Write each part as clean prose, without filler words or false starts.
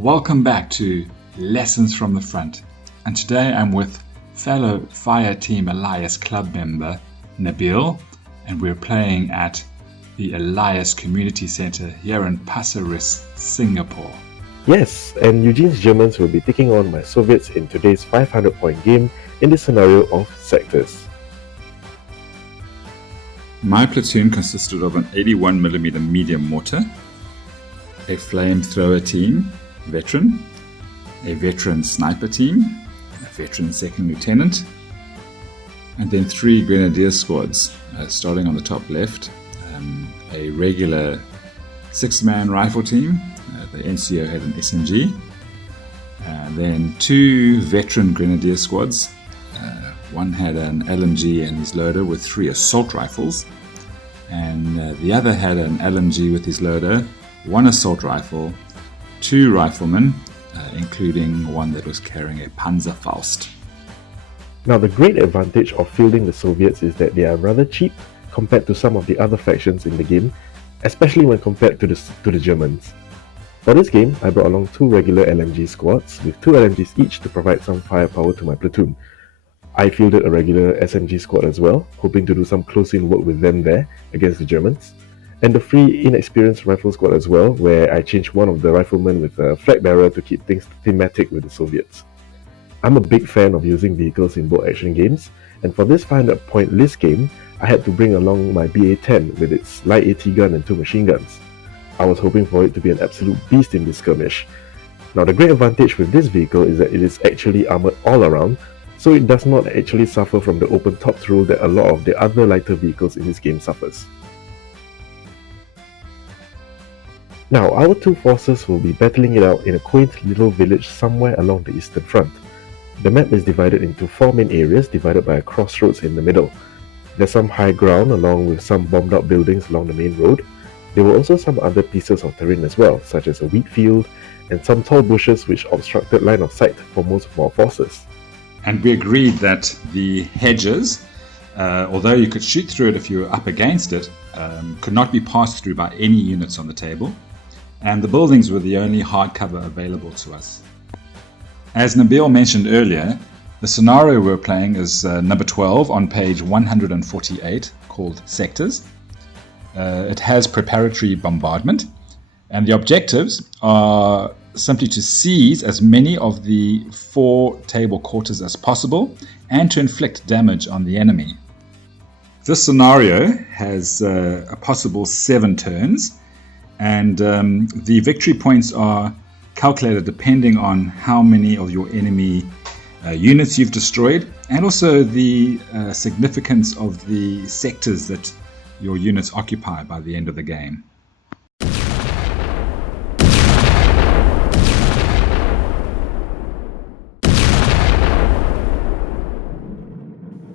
Welcome back to Lessons from the Front, and today I'm with fellow Fire Team Elias club member Nabil, and we're playing at the Elias Community Centre here in Pasir Ris, Singapore. Yes, and Eugene's Germans will be taking on my Soviets in today's 500-point game in the scenario of sectors. My platoon consisted of an 81mm medium mortar, a flamethrower team, veteran, a veteran sniper team, a veteran second lieutenant, and then 3 grenadier squads, starting on the top left, a regular 6-man rifle team. The NCO had an SMG, then 2 veteran grenadier squads. One had an LMG and his loader with 3 assault rifles, and the other had an LMG with his loader, 1 assault rifle, 2 riflemen, including one that was carrying a Panzerfaust. Now, the great advantage of fielding the Soviets is that they are rather cheap compared to some of the other factions in the game, especially when compared to the Germans. For this game, I brought along 2 regular LMG squads with 2 LMGs each to provide some firepower to my platoon. I fielded a regular SMG squad as well, hoping to do some close-in work with them there against the Germans, and the free inexperienced rifle squad as well, where I changed one of the riflemen with a flag bearer to keep things thematic with the Soviets. I'm a big fan of using vehicles in bolt action games, and for this 500-point list game, I had to bring along my BA-10 with its light AT gun and 2 machine guns. I was hoping for it to be an absolute beast in this skirmish. Now, the great advantage with this vehicle is that it is actually armoured all around, so it does not actually suffer from the open tops rule that a lot of the other lighter vehicles in this game suffers. Now, our 2 forces will be battling it out in a quaint little village somewhere along the eastern front. The map is divided into 4 main areas, divided by a crossroads in the middle. There's some high ground along with some bombed out buildings along the main road. There were also some other pieces of terrain as well, such as a wheat field and some tall bushes which obstructed line of sight for most of our forces. And we agreed that the hedges, although you could shoot through it if you were up against it, could not be passed through by any units on the table, and the buildings were the only hard cover available to us. As Nabil mentioned earlier, the scenario we're playing is number 12 on page 148, called Sectors. It has preparatory bombardment, and the objectives are simply to seize as many of the 4 table quarters as possible and to inflict damage on the enemy. This scenario has a possible 7 turns, and the victory points are calculated depending on how many of your enemy units you've destroyed, and also the significance of the sectors that your units occupy by the end of the game.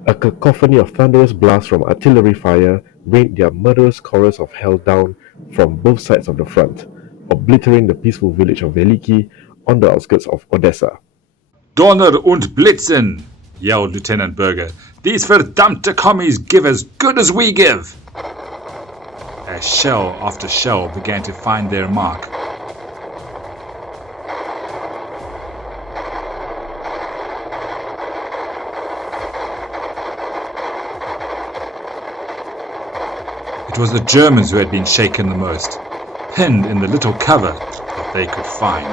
A cacophony of thunderous blasts from artillery fire rained their murderous chorus of hell down from both sides of the front, obliterating the peaceful village of Veliki on the outskirts of Odessa. Donner und Blitzen, yelled Lieutenant Berger. These verdammte commies give as good as we give. As shell after shell began to find their mark. It was the Germans who had been shaken the most, pinned in the little cover that they could find.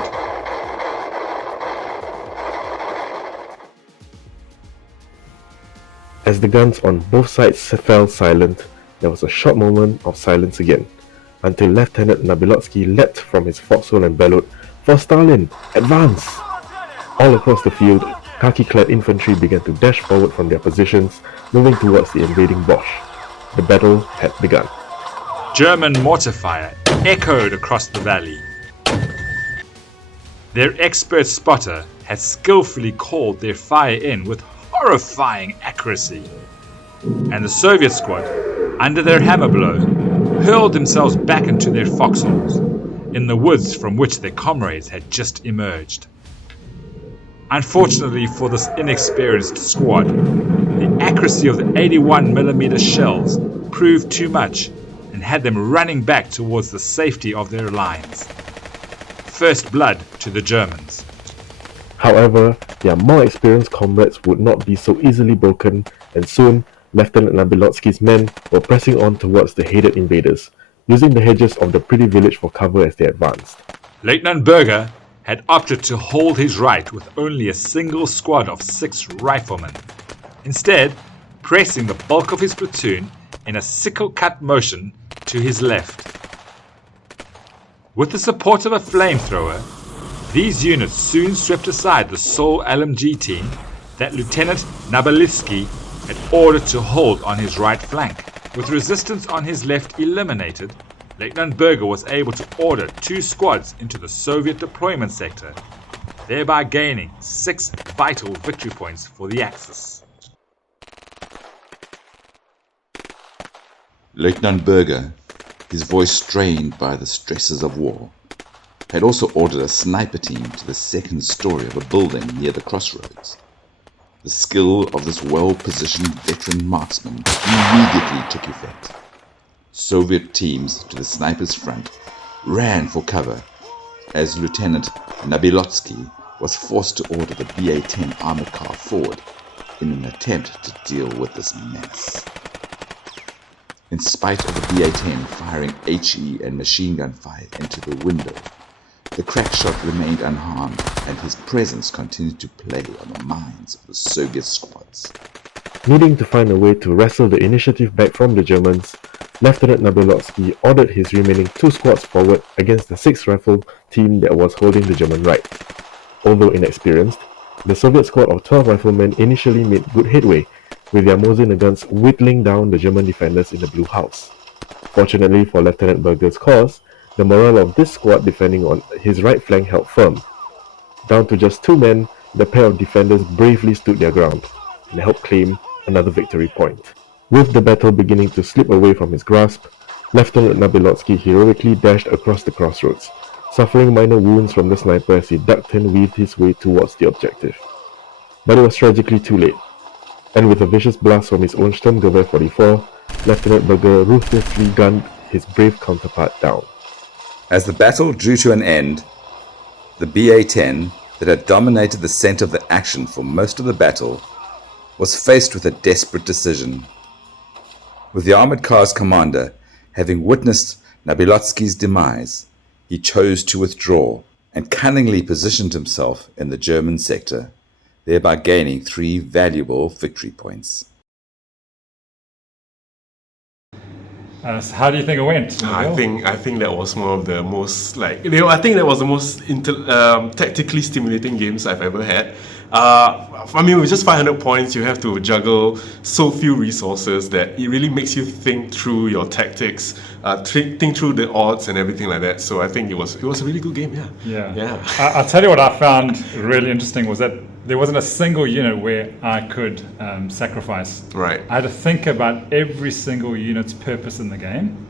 As the guns on both sides fell silent, there was a short moment of silence again, until Lieutenant Nabilotsky leapt from his foxhole and bellowed, "For Stalin! Advance!" All across the field, khaki-clad infantry began to dash forward from their positions, moving towards the invading Boche. The battle had begun. German mortar fire echoed across the valley. Their expert spotter had skillfully called their fire in with horrifying accuracy, and the Soviet squad, under their hammer blow, hurled themselves back into their foxholes, in the woods from which their comrades had just emerged. Unfortunately for this inexperienced squad, the accuracy of the 81mm shells proved too much and had them running back towards the safety of their lines. First blood to the Germans. However, their more experienced comrades would not be so easily broken, and soon Lieutenant Nabilotsky's men were pressing on towards the hated invaders, using the hedges of the pretty village for cover as they advanced. Lieutenant Berger had opted to hold his right with only a single squad of 6 riflemen, instead pressing the bulk of his platoon in a sickle-cut motion to his left. With the support of a flamethrower, these units soon swept aside the sole LMG team that Lieutenant Nabilitsky had ordered to hold on his right flank. With resistance on his left eliminated, Lieutenant Berger was able to order 2 squads into the Soviet deployment sector, thereby gaining 6 vital victory points for the Axis. Lieutenant Berger, his voice strained by the stresses of war, had also ordered a sniper team to the 2nd story of a building near the crossroads. The skill of this well-positioned veteran marksman immediately took effect. Soviet teams to the sniper's front ran for cover as Lieutenant Nabilotsky was forced to order the BA-10 armored car forward in an attempt to deal with this menace. In spite of the BA-10 firing HE and machine gun fire into the window, the crack shot remained unharmed, and his presence continued to play on the minds of the Soviet squads. Needing to find a way to wrestle the initiative back from the Germans, Lieutenant Nabilotsky ordered his remaining 2 squads forward against the 6th Rifle team that was holding the German right. Although inexperienced, the Soviet squad of 12 riflemen initially made good headway, with their Mosin guns whittling down the German defenders in the Blue House. Fortunately for Lieutenant Berger's cause, the morale of this squad defending on his right flank held firm. Down to just 2 men, the pair of defenders bravely stood their ground and helped claim another victory point. With the battle beginning to slip away from his grasp, Lieutenant Nabilotsky heroically dashed across the crossroads, suffering minor wounds from the sniper as he ducked and weaved his way towards the objective. But it was tragically too late, and with a vicious blast from his own Sturmgewehr 44, Lieutenant Berger ruthlessly gunned his brave counterpart down. As the battle drew to an end, the BA-10 that had dominated the center of the action for most of the battle was faced with a desperate decision. With the armored car's commander having witnessed Nabilotsky's demise, he chose to withdraw and cunningly positioned himself in the German sector, thereby gaining 3 valuable victory points. So how do you think it went? I think that was one of the most I think that was the most tactically stimulating games I've ever had. I mean, with just 500 points, you have to juggle so few resources that it really makes you think through your tactics, think through the odds and everything like that. So I think it was a really good game. Yeah. I'll tell you what I found really interesting was that there wasn't a single unit where I could sacrifice. Right. I had to think about every single unit's purpose in the game.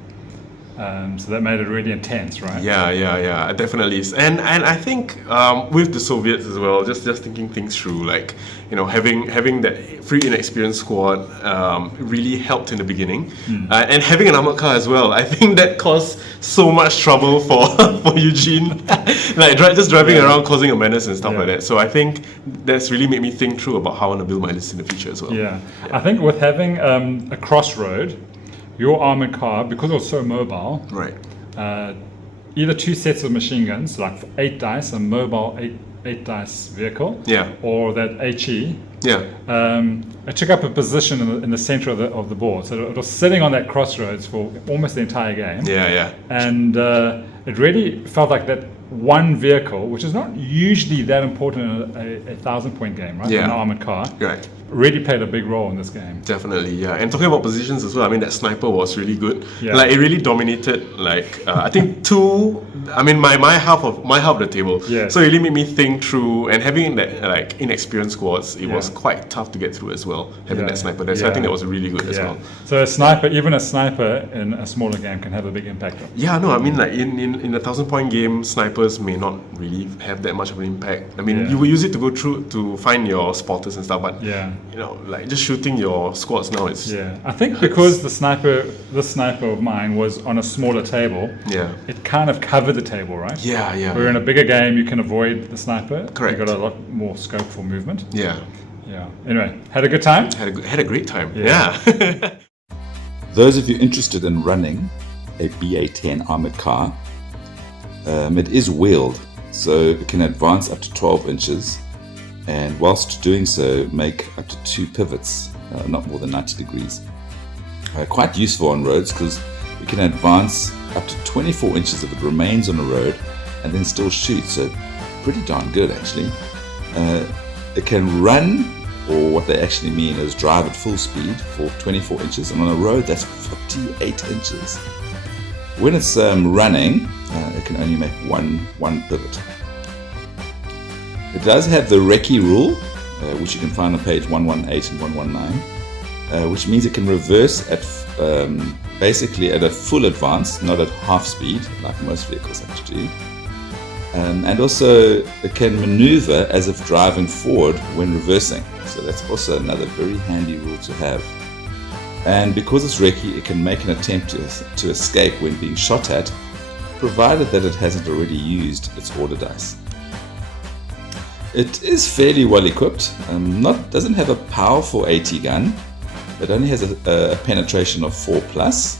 So that made it really intense, right? Yeah, it definitely is. And I think with the Soviets as well, just thinking things through, like, you know, having that free inexperienced squad really helped in the beginning. And having an armored car as well, I think that caused so much trouble for Eugene, like just driving around causing a menace and stuff like that. So I think that's really made me think through about how I want to build my list in the future as well. Yeah. I think with having a crossroad, your armored car, because it was so mobile, right? Either 2 sets of machine guns, like 8 dice, a mobile 8 dice vehicle, or that HE. It took up a position in the center of the board, so it was sitting on that crossroads for almost the entire game. And it really felt like that one vehicle, which is not usually that important in a 1,000-point game, right? An armored car. Right. Really played a big role in this game. Definitely, yeah. And talking about positions as well, I mean, that sniper was really good. Yeah. Like, it really dominated, like, I think my half of the table. Yeah. So it really made me think through, and having that, like, inexperienced squads, it was quite tough to get through as well, having that sniper there. So I think that was really good as well. So even a sniper in a smaller game can have a big impact on. Yeah, no, I mean, like, in a 1,000-point game, snipers snipers may not really have that much of an impact. I mean, Yeah. you will use it to go through to find your spotters and stuff, but Yeah. you know, like just shooting your squads now, it's Yeah, I think because this sniper of mine was on a smaller table, yeah. it kind of covered the table, right? Yeah, yeah. Where in a bigger game, you can avoid the sniper. Correct. You got a lot more scope for movement. Yeah. Yeah. Anyway, had a good time. Had a great time. Yeah. Yeah. Those of you interested in running a BA-10 armored car, it is wheeled, so it can advance up to 12 inches, and whilst doing so, make up to 2 pivots, not more than 90 degrees. Quite useful on roads because it can advance up to 24 inches if it remains on the road and then still shoot, so pretty darn good actually. It can run, or what they actually mean is drive at full speed for 24 inches, and on a road that's 58 inches. When it's running, it can only make one pivot. It does have the recce rule, which you can find on page 118 and 119, which means it can reverse at basically at a full advance, not at half speed, like most vehicles have to do. And also it can maneuver as if driving forward when reversing. So that's also another very handy rule to have. And because it's recce, it can make an attempt to escape when being shot at, provided that it hasn't already used its order dice. It is fairly well equipped, doesn't have a powerful AT gun. It only has a penetration of 4+,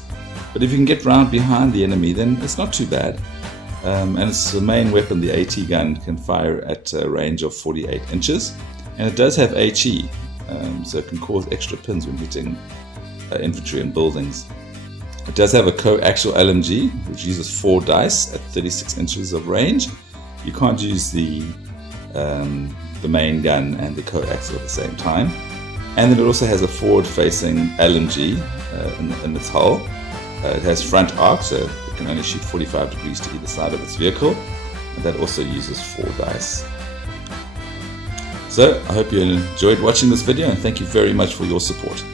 but if you can get round behind the enemy, then it's not too bad. And it's the main weapon, the AT gun, can fire at a range of 48 inches, and it does have HE, so it can cause extra pins when hitting infantry and buildings. It does have a coaxial LMG, which uses 4 dice at 36 inches of range. You can't use the main gun and the coaxial at the same time. And then it also has a forward-facing LMG in its hull. It has front arc, so it can only shoot 45 degrees to either side of its vehicle, and that also uses 4 dice. So I hope you enjoyed watching this video, and thank you very much for your support.